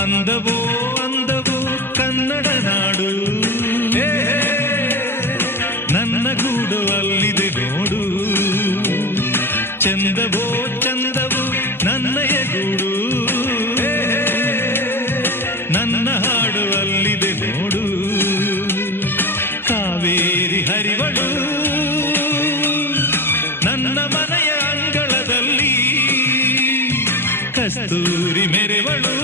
ಅಂದವೋ ಅಂದವೋ ಕನ್ನಡ ನಾಡು, ನನ್ನ ಗೂಡು ಅಲ್ಲಿದೆ ನೋಡು. ಚಂದವೋ ಚಂದವೋ ನನ್ನಯ ಗೂಡು, ನನ್ನ ಹಾಡು ಅಲ್ಲಿದೆ ನೋಡು. ಕಾವೇರಿ ಹರಿವಳು ನನ್ನ ಮನೆಯ ಅಂಗಳದಲ್ಲಿ, ಕಸ್ತೂರಿ ಮೆರೆವಳು